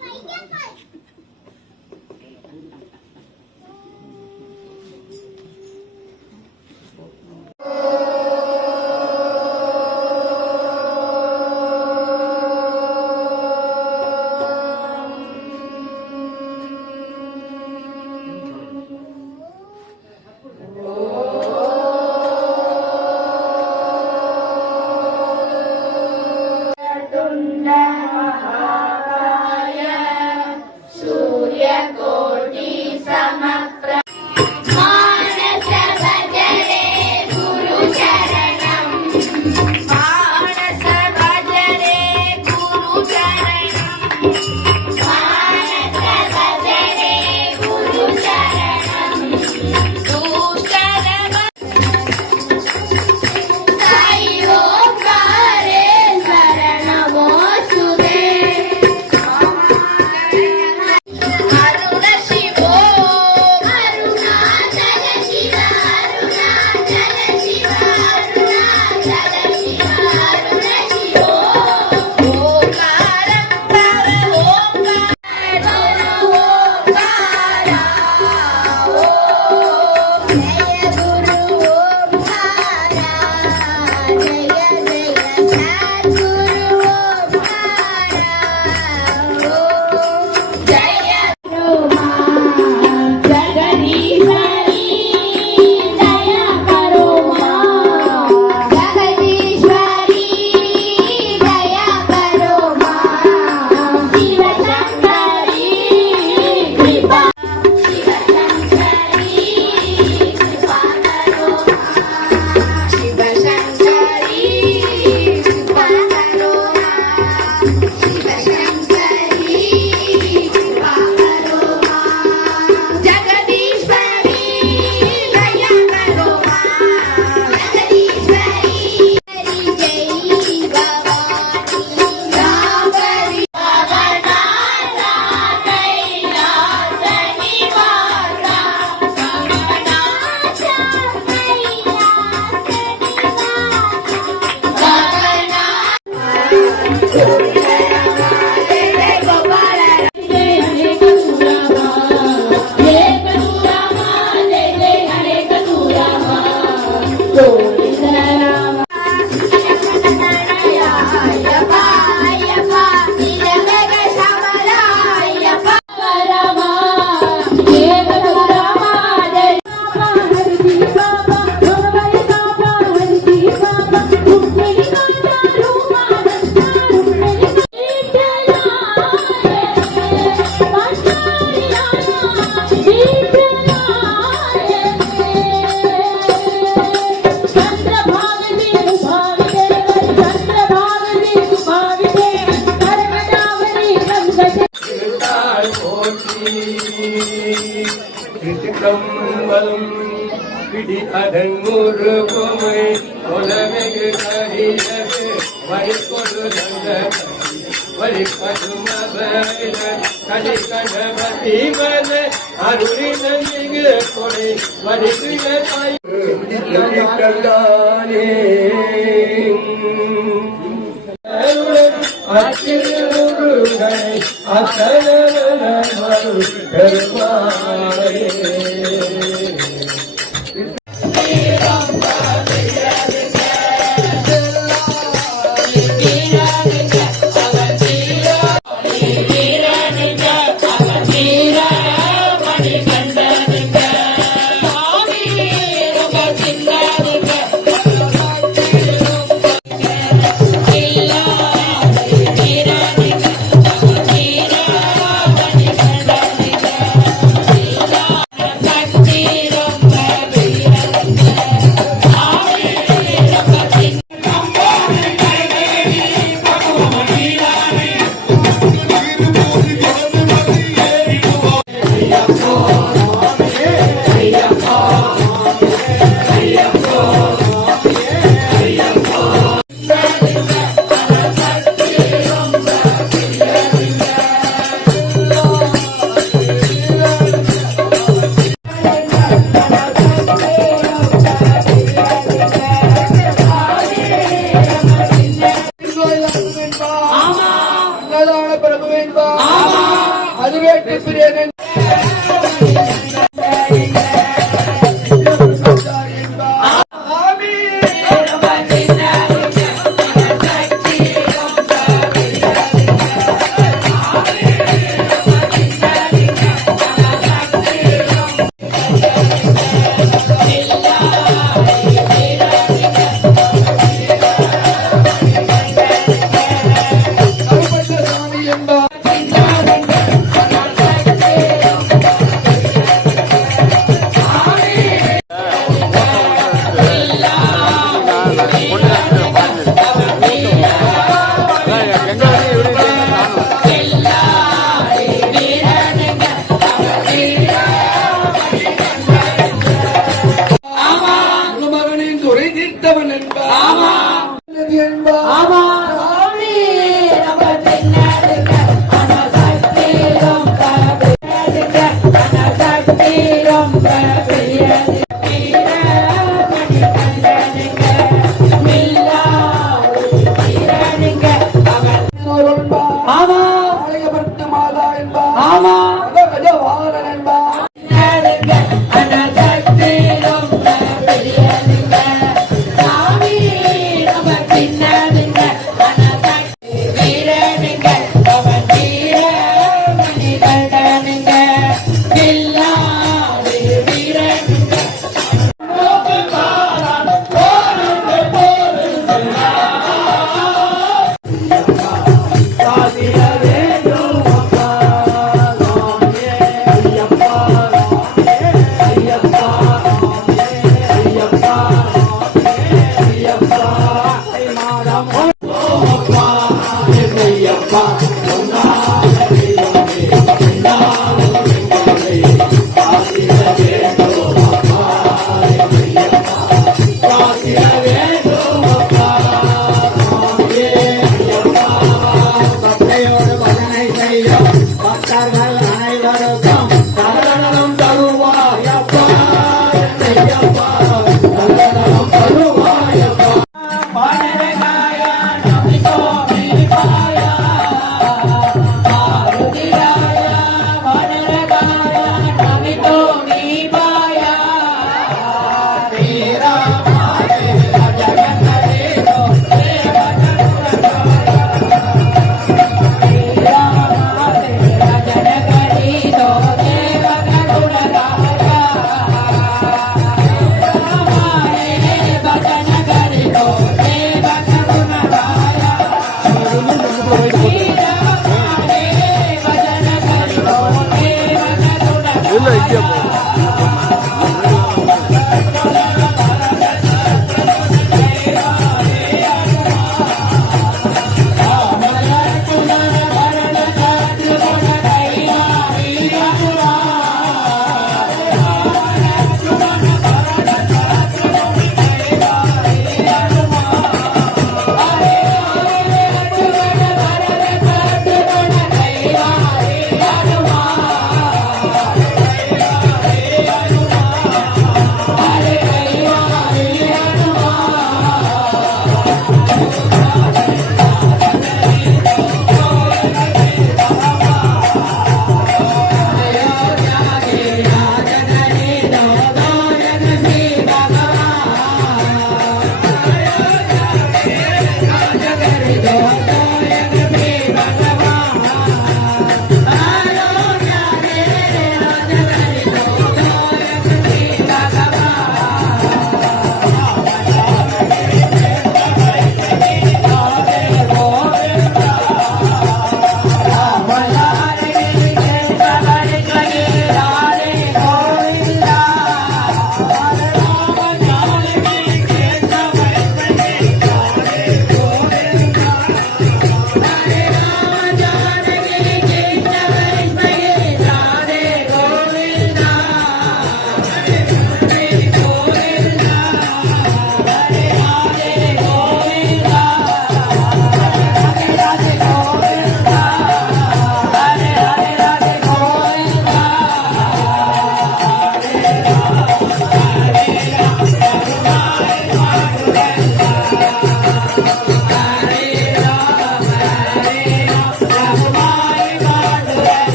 我一点不 அதி அதங்குருமை உலமிகு கரியது வழிகொடு வழிபதுமபைல கலி கணபதி மன அருளின மிகு கொடை வரிசுய தாய். என்பார் என்பார்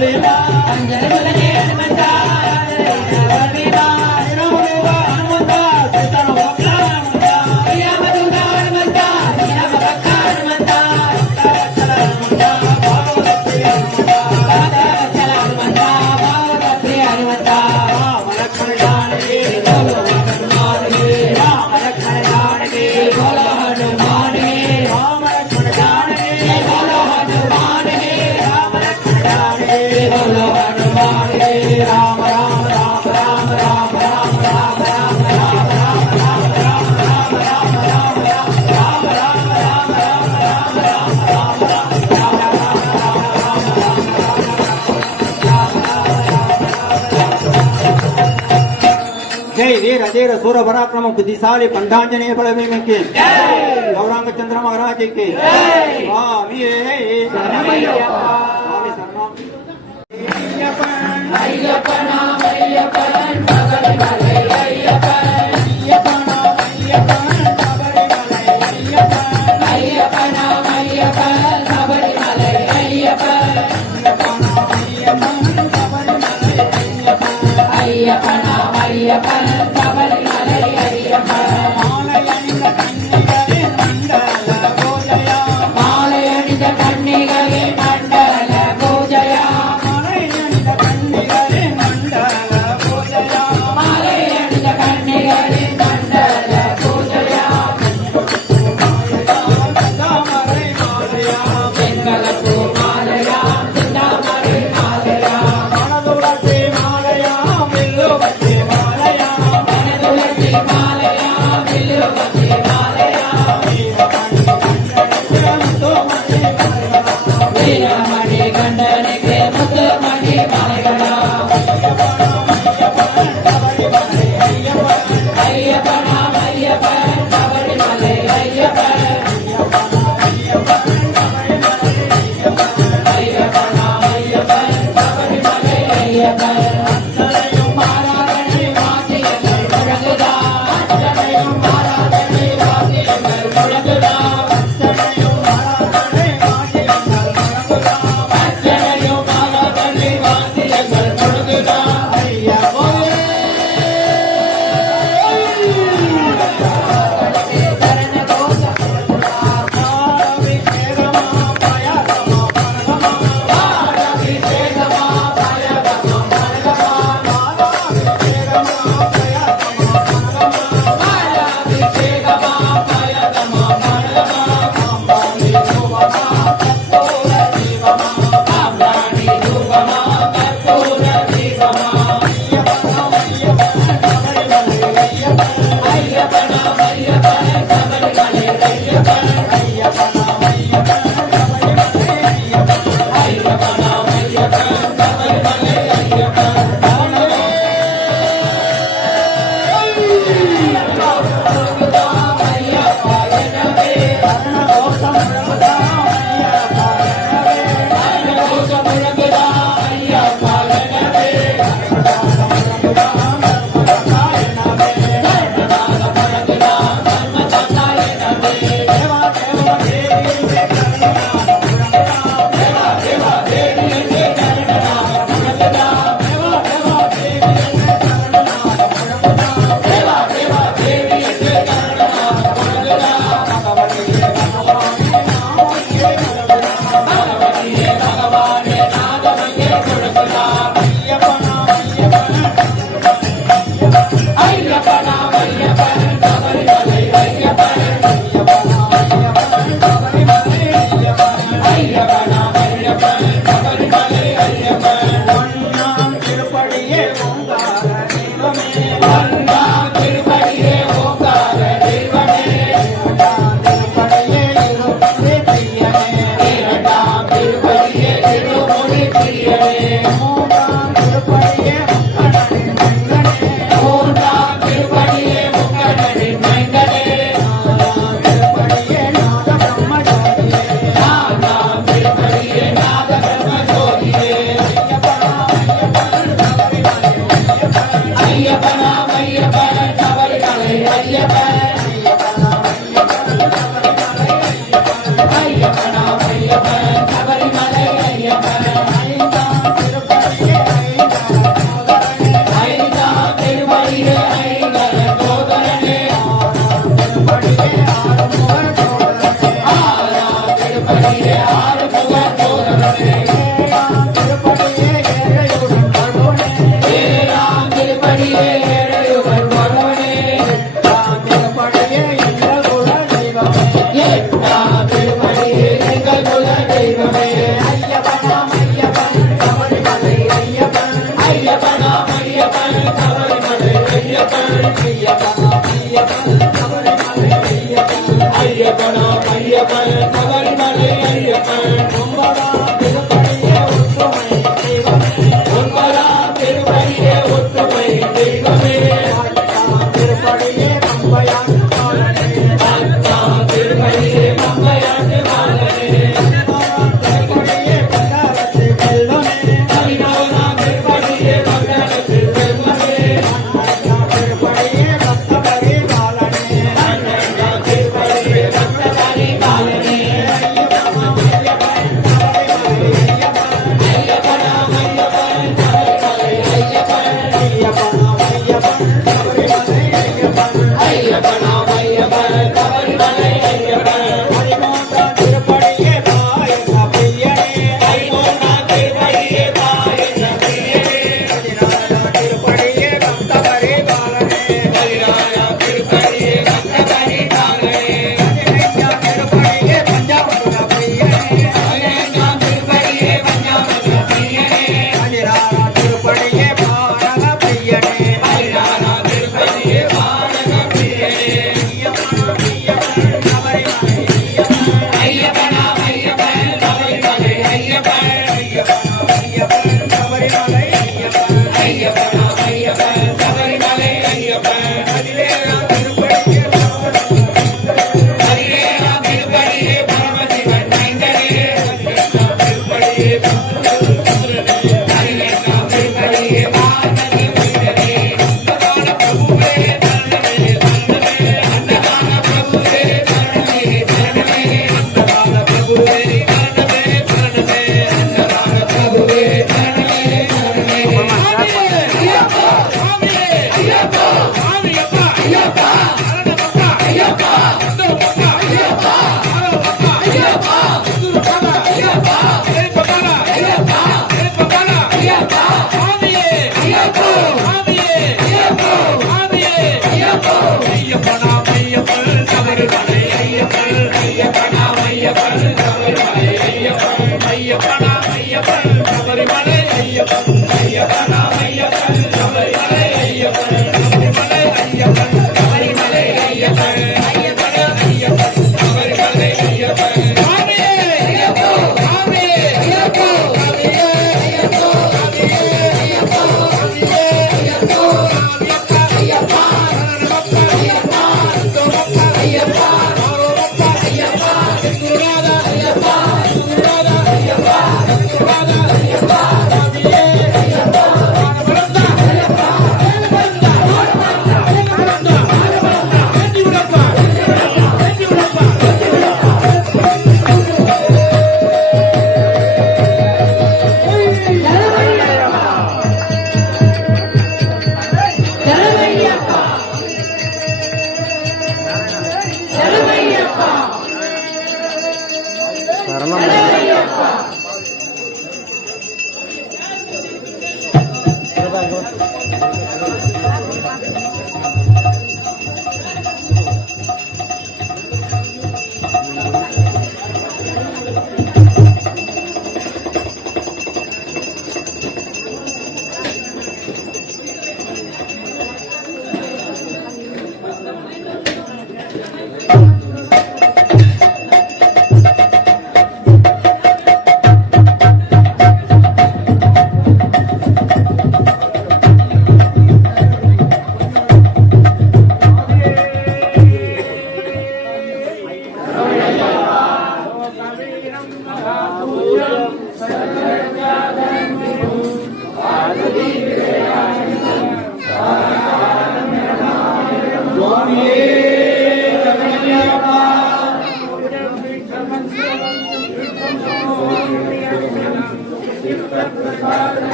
Anjana ஜெய் வீர தீர சூர பராக்கிரம புத்திசாலி பண்டாஞ்சனேய பலவீமைக்கு கௌராங்க சந்திர மகாராஜிக்கு. சுவாமியே! சுவாமி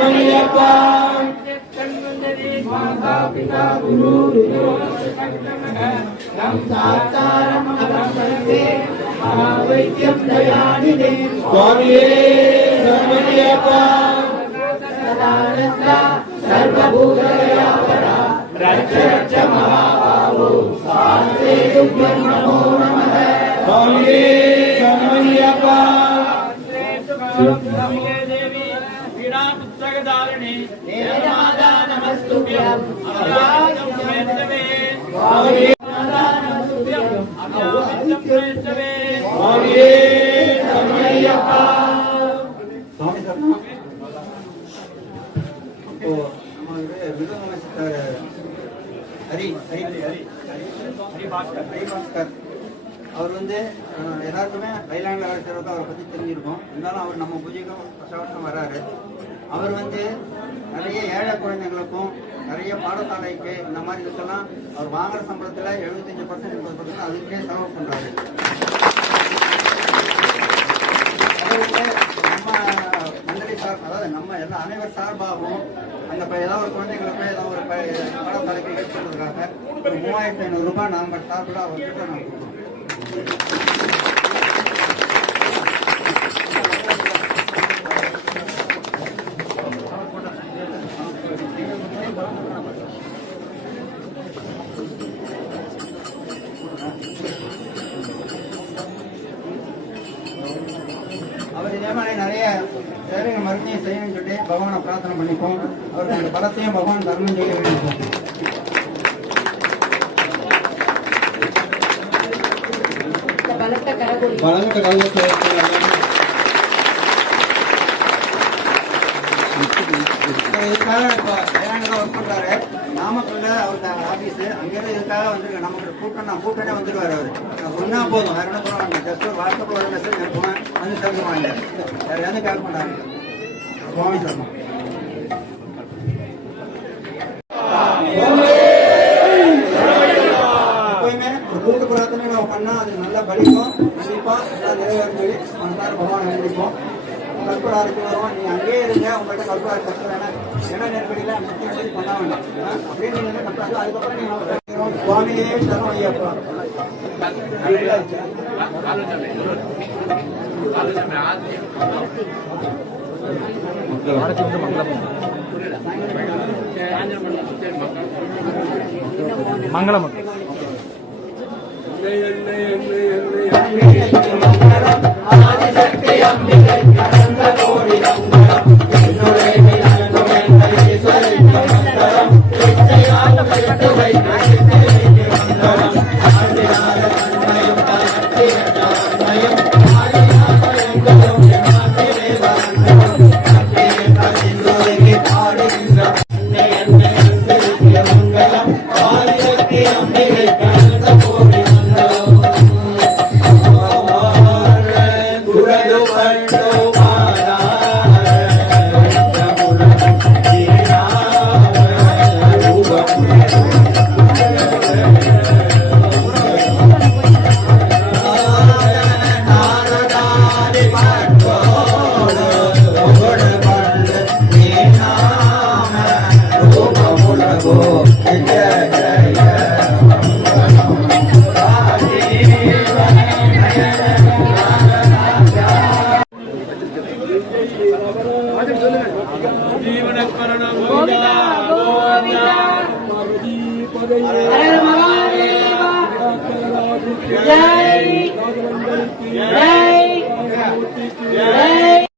சரணமையப்பா சுவாமியே சரணமையப்பா சுவாமியே சரணமையப்பா சுவாமியே நம்ம வந்து மிருதங்க சித்தர் ஹரி ஹரி ஹரி ஹரி பாஸ்கர் ஹரி பாஸ்கர் அவர் வந்து எல்லாருக்குமே தைலாண்டில் செய்கிறத அவரை பற்றி தெரிஞ்சிருக்கும் இருந்தாலும் அவர் நம்ம பூஜைக்கும் வருஷ வருஷம் வராரு அவர் வந்து நிறைய ஏழை குழந்தைங்களுக்கும் நிறைய பாடசாலைக்கு இந்த மாதிரி இதுக்கெல்லாம் அவர் வாங்குற சம்பளத்தில் எழுபத்தஞ்சு பர்சன்ட் எண்பது பர்சன்ட் அதுக்கே செலவு பண்ணுறாரு நம்ம மந்திரி சார் அதாவது நம்ம எல்லா அனைவர் சார்பாகவும் அந்த ப- ஏதாவது ஒரு குழந்தைங்களுக்கு ஏதாவது ஒரு ப- பாடசாலைக்கு ஏற்படுறதுக்காக ஒரு மூவாயிரத்தி ஐநூறுரூபா நம்ம சார்பில் அவர்கிட்ட நான் கொடுக்குறோம். இதே மாதிரி நிறைய சேவைகள் மறுபடியும் செய்யணும்னு சொல்லி பகவானை பிரார்த்தனை பண்ணிப்போம். அவருக்கு அந்த பலத்தையும் பகவான் தர்மம் செய்ய வேண்டும். பலத்த இதுக்காக நாமக்கல்ல அவருக்கு ஆபீஸ் அங்கேயே இதுக்காக வந்துருங்க நமக்கு கூட்டம் நான் கூட்டமே வந்துருவாரு அவரு. நான் சொன்னா போதும். வேற என்ன சொல்லுவாங்க ஜஸ்ட் வாட்ஸ்அப்ல ஒரு மெசேஜ் அனுப்புவேன் வந்து சேர்ந்துருவாங்க வேற எதுவும் கேட்க பண்ணாங்க சுவாமி சர்மா கூட்டு பிரார்த்தனை நம்ம பண்ணா அது நல்லா பலிக்கும். கண்டிப்பா எல்லாம் நிறைவேறும் சொல்லி மனசார பகவான் வேண்டிப்போம். கற்பூராருக்கு வரும். நீ அங்கேயே இருங்க. உங்கள்கிட்ட கற்பூராரு கஷ்டம் வேணா ஏன்னா சுவாமியே சரணம் ஐயப்பா மங்களம்.